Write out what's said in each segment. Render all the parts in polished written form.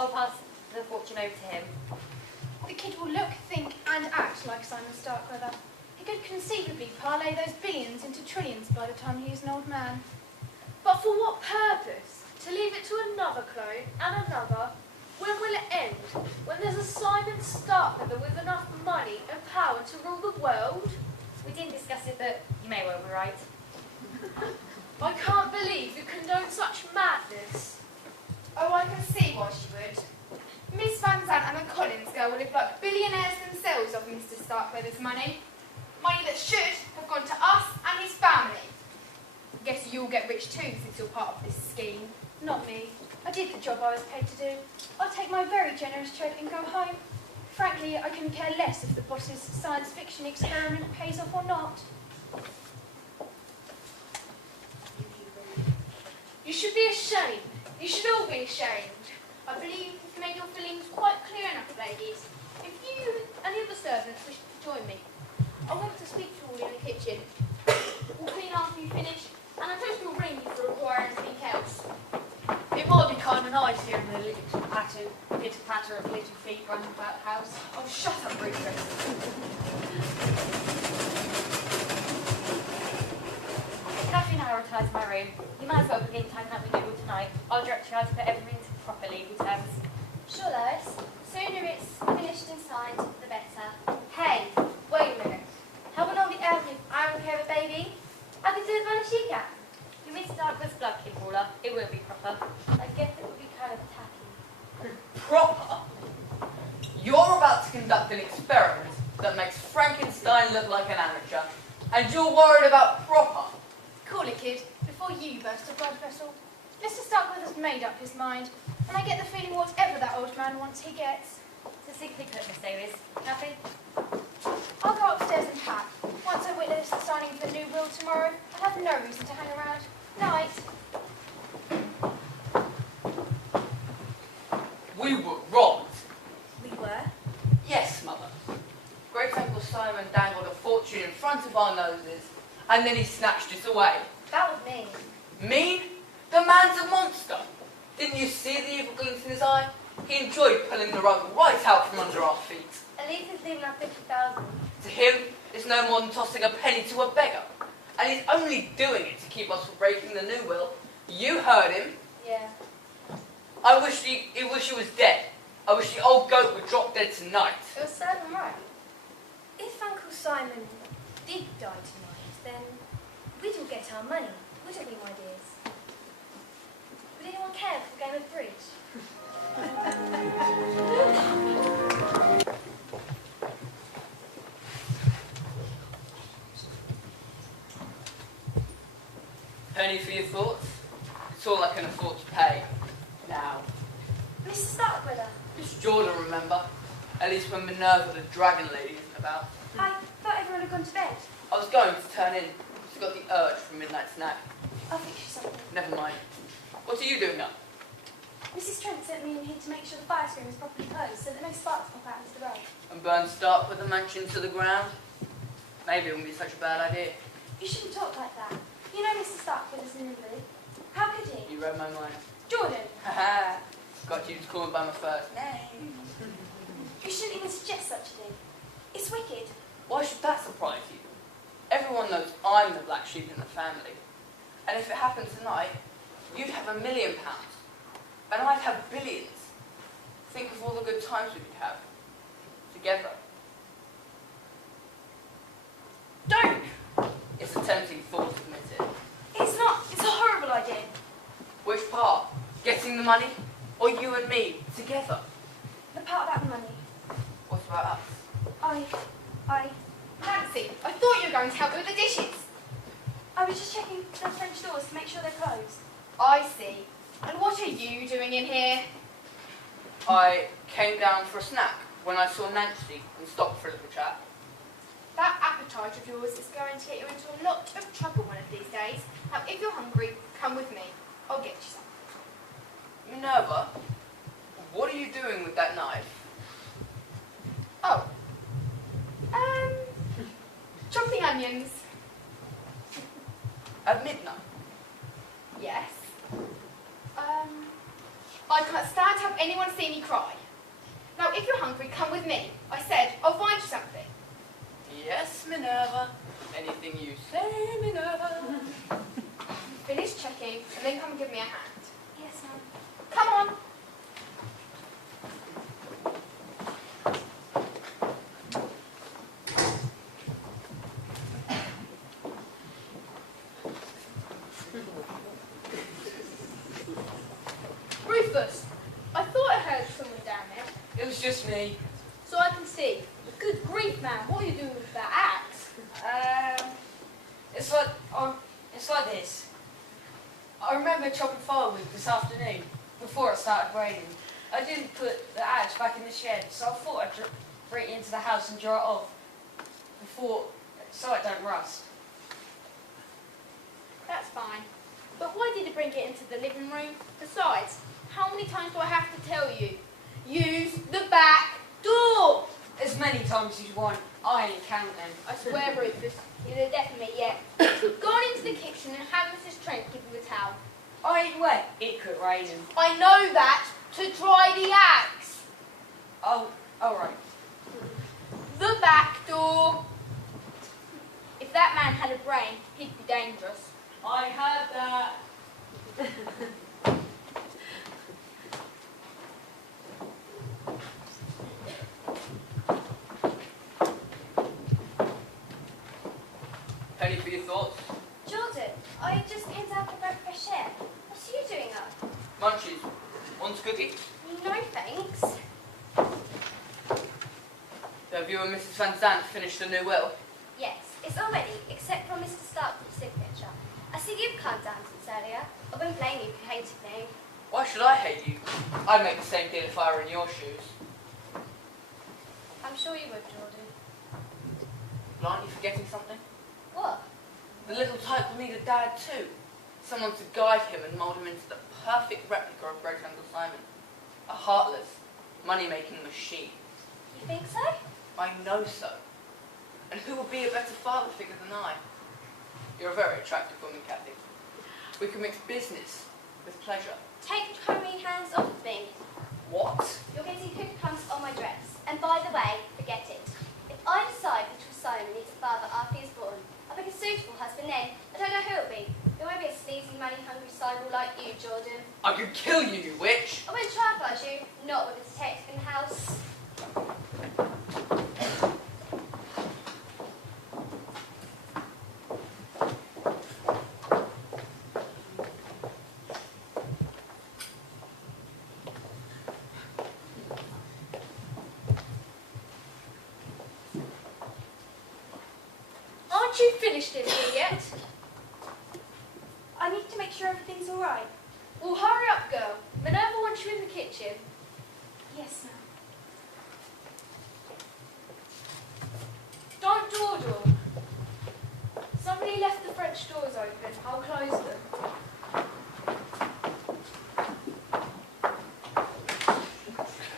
I'll pass the fortune over to him. The kid will look, think and act like Simon Starkweather. He could conceivably parlay those billions into trillions by the time he is an old man. But for what purpose? To leave it to another clone and another? When will it end? When there's a Simon Starkweather with enough money and power to rule the world? We didn't discuss it, but you may well be right. I can't believe you condone such madness. Oh, I can see why she would. Miss Van Zandt and the Collins girl will live like billionaires themselves off Mr. Starkweather's money. Money that should have gone to us and his family. Guess you'll get rich too since you're part of this scheme. Not me. I did the job I was paid to do. I'll take my very generous cheque and go home. Frankly, I couldn't care less if the boss's science fiction experiment pays off or not. You should be ashamed. You should all be ashamed. I believe you've made your feelings quite clear enough, ladies. If you and the other servants wish to join me, I want to speak to all in the kitchen. We'll clean after you finish, and I toast will ring you for requiring anything else. It might be kind of nice hearing the little patter of little feet running about the house. Oh, shut up, Rufus. Kathy and I will retire to my room. You might as well begin typing up the novel tonight. I'll direct you how to put everything into proper legal terms. Sure, Lois. Sooner it's finished and signed, the better. Hey, wait a minute. How will all the earth if I will have a baby? I can do as well as she can. You may start with blood kid ruler. It will be proper. I guess it would be kind of tacky. Proper? You're about to conduct an experiment that makes Frankenstein look like an amateur, and you're worried about proper? Cool it, kid. Before you burst a blood vessel. Mr. Starkweather's made up his mind, and I get the feeling whatever that old man wants, he gets. Succinctly put, Miss Davies. Kathy? I'll go upstairs and pack. Once I witness the signing of the new will tomorrow, I have no reason to hang around. Night. We were robbed. We were? Yes, Mother. Great Uncle Simon dangled a fortune in front of our noses, and then he snatched it away. That was mean. Mean? The man's a monster. Didn't you see the evil glint in his eye? He enjoyed pulling the rug right out from under our feet. At least he's leaving our 50,000. To him, it's no more than tossing a penny to a beggar. And he's only doing it to keep us from breaking the new will. You heard him. Yeah. I wish he was dead. I wish the old goat would drop dead tonight. You're certain right. If Uncle Simon did die tonight, then we'd all get our money, wouldn't we, my dears? Would anyone care for a game of bridge? Penny for your thoughts? It's all I can afford to pay. Now. Mr. Starkweather, It's Jordan, remember? At least when Minerva the dragon lady isn't about. I thought everyone had gone to bed. I was going to turn in. Just got the urge for a midnight snack. I'll fix you something. Never mind. What are you doing up? Mrs. Trent sent me in here to make sure the fire screen is properly closed so that no sparks pop out into the road. And burn Stark with the mansion to the ground? Maybe it wouldn't be such a bad idea. You shouldn't talk like that. You know Mr. Starkweather's in blue. How could he? You read my mind. Jordan, Haha. Got you to call me by my first name. you shouldn't even suggest such a thing. It's wicked. Why should that surprise you? Everyone knows I'm the black sheep in the family. And if it happened tonight, you'd have £1 million. And I'd have billions. Think of all the good times we could have. Together. Don't! It's a tempting thought, admit it. It's not. It's a horrible idea. Which part? Getting the money? Or you and me, together? The part about the money. What about us? Nancy, I thought you were going to help me with the dishes. I was just checking the French doors to make sure they're closed. I see. And what are you doing in here? I came down for a snack when I saw Nancy and stopped for a little chat. That appetite of yours is going to get you into a lot of trouble one of these days. Now, if you're hungry, come with me. I'll get you some. Minerva, what are you doing with that knife? Oh. Chopping onions. At midnight? Yes. I can't stand to have anyone see me cry. Now, if you're hungry, come with me. I said, I'll find you something. Yes, Minerva. Anything you say, Minerva. Finish checking, and then come and give me a hand. Yes, ma'am. Come on. Rufus, I thought I heard someone down there, It was just me. so I can see. Good grief, man, what are you doing with that axe? It's like this. I remember chopping firewood this afternoon before it started raining. I didn't put the axe back in the shed, so I thought I'd bring it into the house and dry it off so it don't rust. That's fine. But why did you bring it into the living room? Besides, how many times do I have to tell you? Use the back door! As many times as you want. I ain't counting. I swear, Rufus, you're the death of me yet. Go on into the kitchen and have Mrs. Trent give you a towel. I ain't wet. It could rain. I know that, to dry the axe. Oh, alright. The back door. If that man had a brain, he'd be dangerous. I heard that. Penny for your thoughts. Jordan, I just came down for breakfast share. What are you doing up? Munchies. One's cookie. No thanks. Have you and Mrs. Van Zandt finished the new will? Yes, it's all ready, except for Mr. Stark's signature. I see you've come down since earlier. I wouldn't blame you if you hated me. Why should I hate you? I'd make the same deal if I were in your shoes. I'm sure you would, Jordan. But aren't you forgetting something? What? The little tyke will need a dad too. Someone to guide him and mould him into the perfect replica of Great Uncle Simon. A heartless, money-making machine. You think so? I know so. And who would be a better father figure than I? You're a very attractive woman, Kathy. We can mix business with pleasure. Take your homey hands off of me. What? You're getting cookie crumbs on my dress. And by the way, forget it. If I decide little Simon needs a father after he's born, I'll pick a suitable husband then. I don't know who it'll be. It won't be a sleazy, money-hungry cyborg like you, Jordan. I could kill you, you witch! I wouldn't try if I was you, not with a detective in the house. Aren't you finished in here yet? I need to make sure everything's all right. Well, hurry up, girl. Minerva wants you in the kitchen. Yes, ma'am. Don't dawdle. Somebody left the French doors open. I'll close them.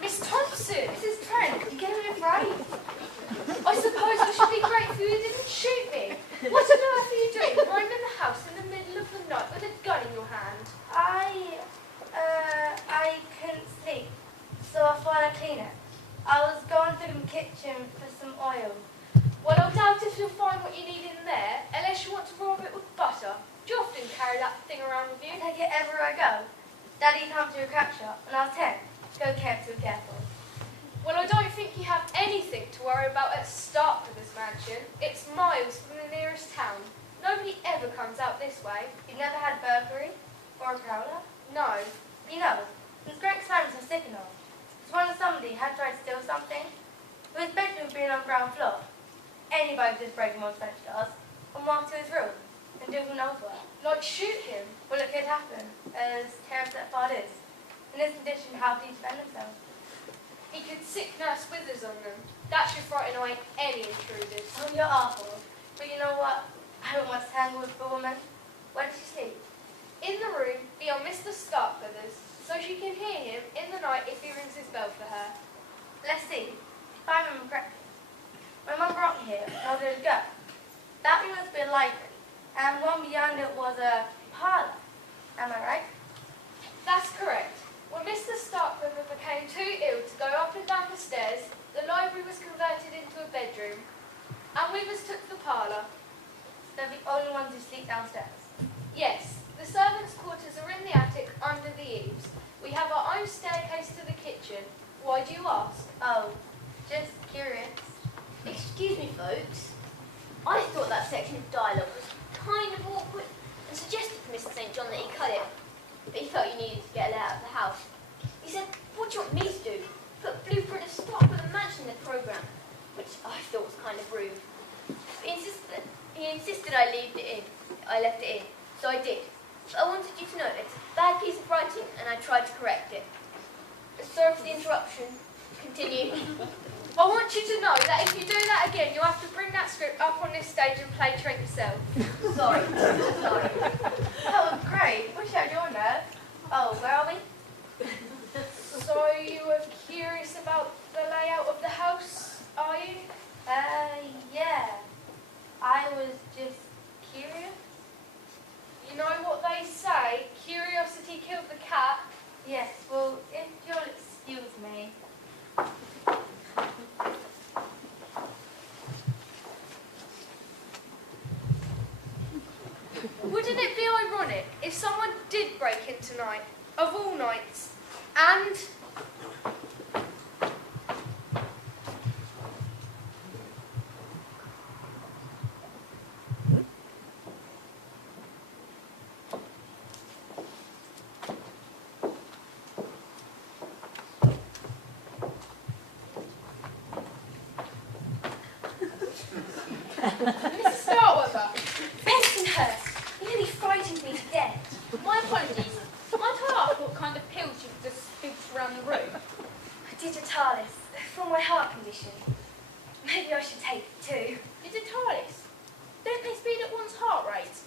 Miss Thompson! Mrs. Trent, you getting a bit brave? I suppose I should be grateful you didn't shoot me. What on earth are you doing roaming the house in the middle of the night with a gun in your hand? I couldn't sleep, so I thought I'd clean it. I was going to the kitchen for some oil. Well, I doubt if you'll find what you need in there, unless you want to rob it with butter. Do you often carry that thing around with I you? take it everywhere I go. Daddy came to a crack shop when I was 10. Go careful, careful. Well, I don't think you have anything to worry about at start for this mansion. It's miles from the nearest town. Nobody ever comes out this way. You've never had burglary or a prowler? No. You know, since Greg Simons was sick and all, it's when somebody had tried to steal something. It was bedroom being on ground floor. Anybody could just break most French doors and walk to his room and do who knows what. Like shoot him. Well, it could happen, as terrible that thought is. In this condition, how do you defend themselves? He could sick nurse withers on them. That should frighten away any intruders. Oh, you're awful. But you know what? I don't want to tangle with a woman. Where does she sleep? In the room beyond Mr. Starkfeather's, so she can hear him in the night if he rings his bell for her. Let's see. If I remember correctly, my mum brought me here when I was a little girl. That room must be a library, and the one beyond it was a parlour. Am I right? That's correct. When Mr. too ill to go up and down the stairs, the library was converted into a bedroom, and we was took to the parlour. They're the only ones who sleep downstairs. Yes, the servants' quarters are in the attic under the eaves. We have our own staircase to the kitchen. Why do you ask? Oh, just curious. Excuse me, folks. I thought that section of dialogue was kind of awkward and suggested to Mr. St. John that he cut it. But he felt you needed to get it out of the house. He said, what do you want me to do? Put a blueprint of stock with a mansion in the programme, which I thought was kind of rude. He insisted I left it in, so I did. But I wanted you to know it's a bad piece of writing and I tried to correct it. Sorry for the interruption. Continue. I want you to know that if you do that again, you'll have to bring that script up on this stage and play Trent yourself. Sorry. Sorry. Oh, great. We showed your nerve. Oh, where are we? So you were curious about the layout of the house, are you? Yeah. I was just curious. You know what they say, curiosity killed the cat. Yes, well, if you'll excuse me. Wouldn't it be ironic if someone did break in tonight, of all nights, and... Mrs. Starkweather, Bensonhurst, you nearly frightened me to death. my apologies. Might I ask what kind of pills you've distributed around the room? Digitalis, for my heart condition. Maybe I should take it too. Digitalis? Don't they speed up one's heart rate?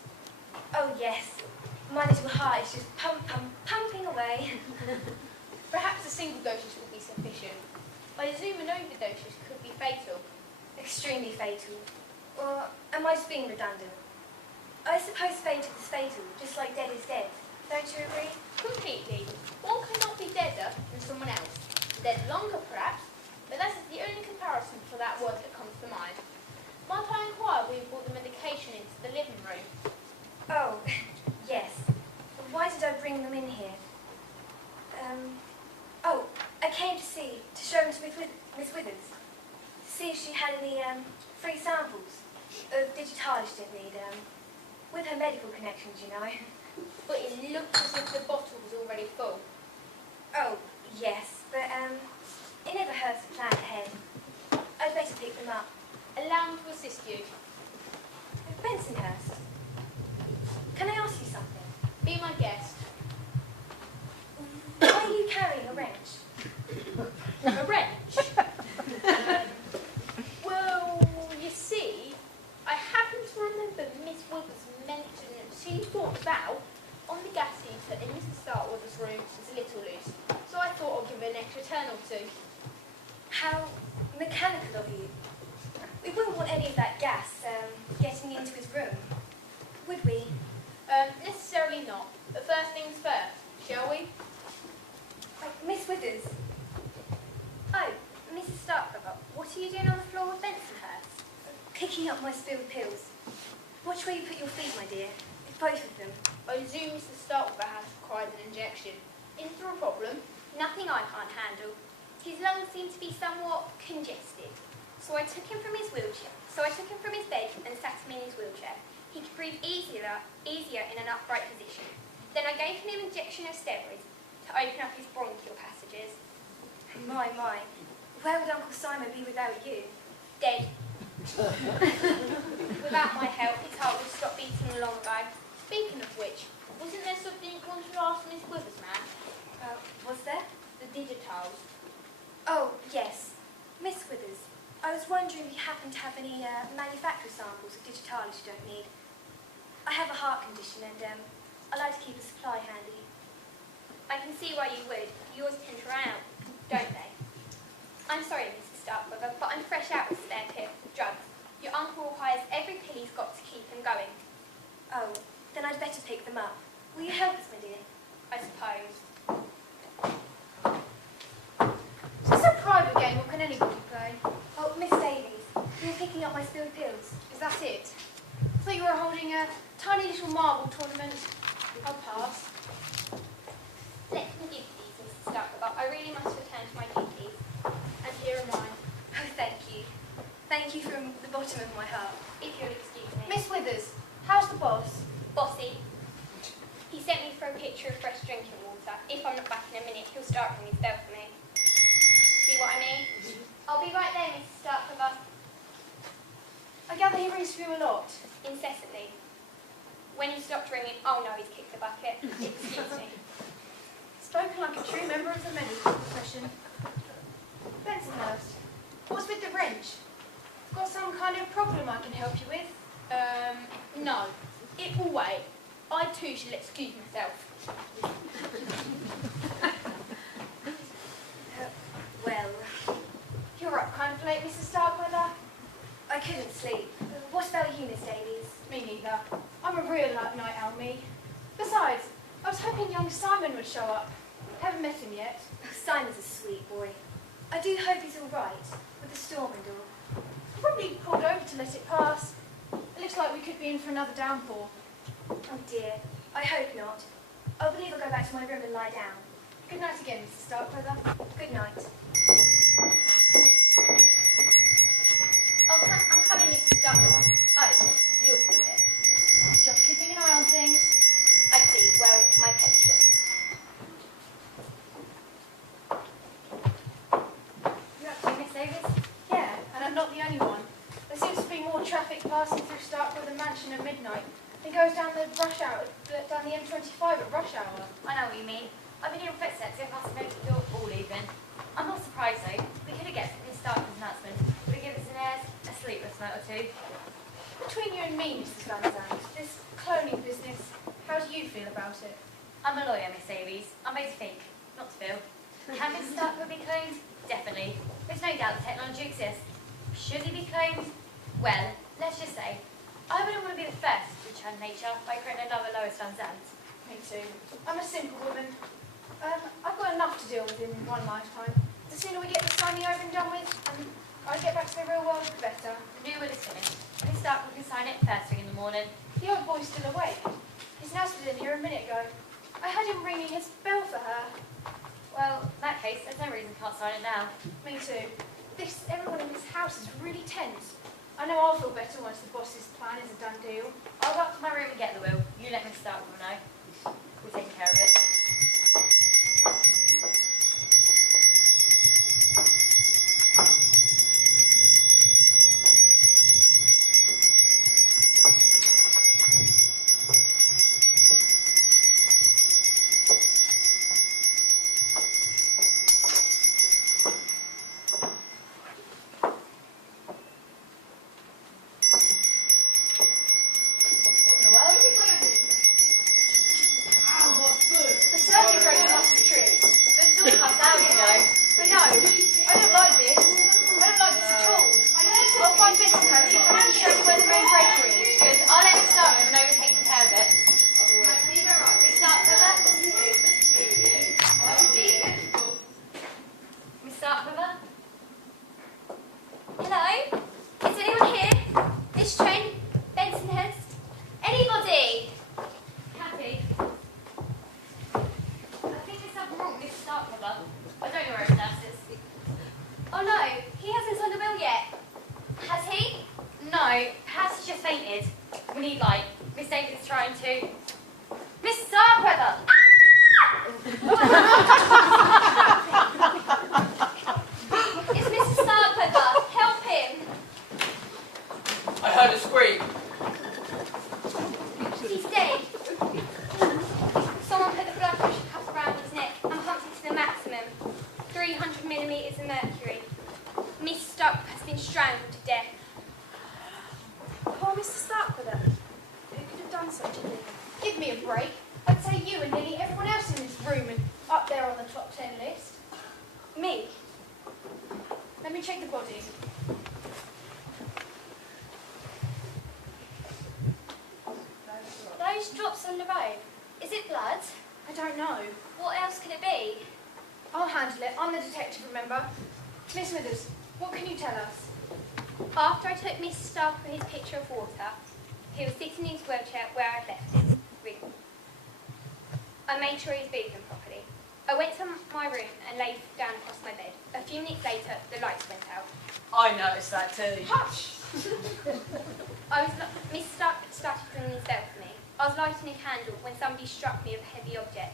Oh yes, my little heart is just pumping away. Perhaps a single dosage will be sufficient. I assume an overdosage could be fatal. Extremely fatal. Or am I just being redundant? I suppose fatal is fatal, just like dead is dead. Don't you agree? Completely. One cannot be deader than someone else. Dead longer, perhaps, but that is the only comparison for that word that comes to mind. Might I inquire where you brought the medication into the living room? Oh, yes. Why did I bring them in here? Oh, I came to show them to Miss Withers. To see if she had any, free samples of digitalis she didn't need, with her medical connections, you know. But it looked as if the bottle was already full. Oh, yes, but, it never hurts to plan ahead. I'd better pick them up. Allow me to assist you. Bensonhurst, can I ask you something? Be my guest. Why are you carrying a wrench? A wrench? Well, you see, I happen to remember Miss Withers mentioned she thought about on the gas heater in Mrs. Starkweather's room was a little loose, so I thought I'd give her an extra turn or two. How mechanical of you. We wouldn't want any of that gas, getting into his room, would we? Necessarily not, but first things first, shall we? Miss Withers. Oh, Mrs. Starkweather, what are you doing on the floor with Bensonhurst? Picking up my spilled pills. Watch where you put your feet, my dear. Both of them. I assume Mr. Starkweather has required an injection. Is there a problem? Nothing I can't handle. His lungs seem to be somewhat congested. So I took him from his wheelchair. So I took him from his bed and sat him in his wheelchair. He could breathe easier in an upright position. Then I gave him an injection of steroids to open up his bronchial passages. My. Where would Uncle Simon be without you? Dead. Without my help, his heart would stop beating long ago. Speaking of which, wasn't there something you wanted to ask Miss Withers, ma'am? Was there? The digitals. Oh, yes. Miss Withers, I was wondering if you happen to have any manufacturer samples of digitalis you don't need. I have a heart condition and I like to keep a supply handy. I can see why you would. Yours tend to run out, don't they? I'm sorry, Mrs. Starkweather, but I'm fresh out with spare drugs. Your uncle requires every pill he's got to keep him going. Oh, then I'd better pick them up. Will you help us, my dear? I suppose. anybody play? Oh, Miss Davies, you were picking up my spilled pills. Is that it? I thought you were holding a tiny little marble tournament. I'll pass. Let me give these, Mrs. Starkweather. I really must return to my duties. And here are mine. Oh, thank you. Thank you from the bottom of my heart, if you'll excuse me. Miss Withers, how's the boss? Bossy. He sent me for a pitcher of fresh drinking water. If I'm not back in a minute, he'll start from his bell for me. See what I mean? I'll be right there, Mrs. Starkweather. I gather he rings for you a lot. Incessantly. When he stopped ringing, oh no, he's kicked the bucket. Excuse me. Spoken like a true member of the medical profession. Bensonhurst, what's with the wrench? Got some kind of problem I can help you with? No. It will wait. I too shall excuse myself. Well, You're up kind of late, Mrs. Starkweather. I couldn't sleep. What about you, Miss Davies? Me neither. I'm a real night owl, me. Besides, I was hoping young Simon would show up. Haven't met him yet. Oh, Simon's a sweet boy. I do hope he's all right with the storm and all. I probably pulled over to let it pass. It looks like we could be in for another downpour. Oh dear, I hope not. I believe I'll go back to my room and lie down. Good night again, Mrs. Starkweather. Good night. I'm coming, Mrs. Starkweather. Oh, you're still here. Just keeping an eye on things. I see. Well, my pleasure. You up to, Miss Davies? Yeah, and I'm not the only one. There seems to be more traffic passing through Starkweather Mansion at midnight than goes down the M25 at rush hour. I know what you mean. I've been hearing footsteps going past the note door all evening. I'm not surprised though. We could have guessed that this Starkweather's announcement would have given us an heirs a sleepless night or two. Between you and me, Mrs. Van Zandt, this cloning business, how do you feel about it? I'm a lawyer, Miss Davies. I'm made to think, not to feel. Can Mr. Starkweather be cloned? Definitely. There's no doubt the technology exists. Should he be cloned? Well, let's just say, I wouldn't want to be the first to return nature by creating another Lois Van Zandt. Me too. I'm a simple woman. I've got enough to deal with in one lifetime. The sooner we get this signing over and done with, and I get back to the real world, the better. The new will is finished. Miss Starkweather can sign it first thing in the morning. The old boy's still awake. His nurse was in here a minute ago. I heard him ringing his bell for her. Well, in that case, there's no reason I can't sign it now. Me too. Everyone in this house is really tense. I know I'll feel better once the boss's plan is a done deal. I'll go up to my room and get the will. You let Miss Starkweather know. We'll take care of it. The circuit breaker must have tripped. But it's still cut out, you know. I know. I don't like this. I don't like this at all. I'll find Miss Hurst and come and show you where the main breaker is. Good. I'll let Miss Starkweather know we're taking care of it. Miss Starkweather? Miss Starkweather? Hello? Is anyone here? This train? Bensonhurst? Anybody? Kathy? I think there's something wrong with Miss Starkweather. I don't know where his nurse is. Oh no, he hasn't signed the will yet. Has he? No, perhaps he's just fainted. We need light. Miss Davies is trying to. Miss Starkweather! It's Mr. Starkweather. Help him. I heard a scream. He's dead. Someone put the blood pressure cuff around his neck and pumped it to the maximum. 300 millimetres of mercury. Miss Stark has been strangled to death. Poor Mr. Starkweather. Who could have done such a thing? Give me a break. I'd say you and nearly everyone else in this room and up there on the top 10 list. Me? Let me check the body. Those drops on the robe. Is it blood? I don't know. What else could it be? I'll handle it. I'm the detective, remember? Miss Withers, what can you tell us? After I took Mr. Stark for his pitcher of water, he was sitting in his wheelchair where I'd left him, reading. I made sure he was breathing properly. I went to my room and lay down across my bed. A few minutes later, the lights went out. I noticed that too. Hush! Mr. Stark started ringing his bell for me. I was lighting a candle when somebody struck me with a heavy object.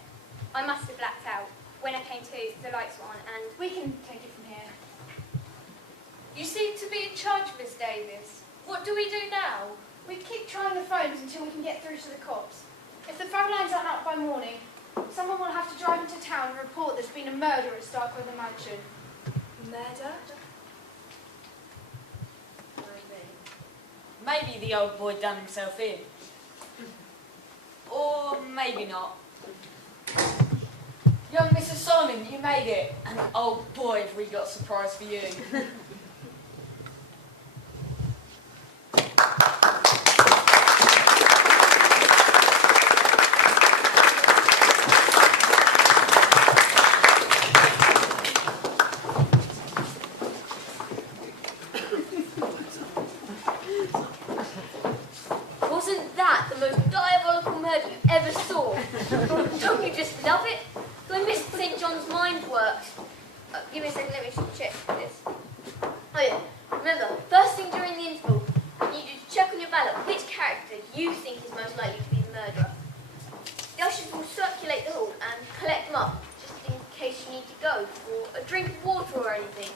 I must have blacked out. When I came to, the lights were on and... We can take it from here. You seem to be in charge, Miss Davis. What do we do now? We keep trying the phones until we can get through to the cops. If the phone lines aren't up by morning, someone will have to drive into town and report there's been a murder at Starkweather Mansion. Murder? Maybe the old boy done himself in. Or maybe not. Young Mrs. Simon, you made it. And oh boy, have we got a surprise for you. Wasn't that the most diabolical murder you ever saw? Don't you just love it? The way Mr. St. John's mind works. Give me a second, let me check this. Oh yeah, remember, first thing during the interval, you need to check on your ballot which character you think is most likely to be the murderer. The ushers will circulate the hall and collect them up, just in case you need to go for a drink of water or anything.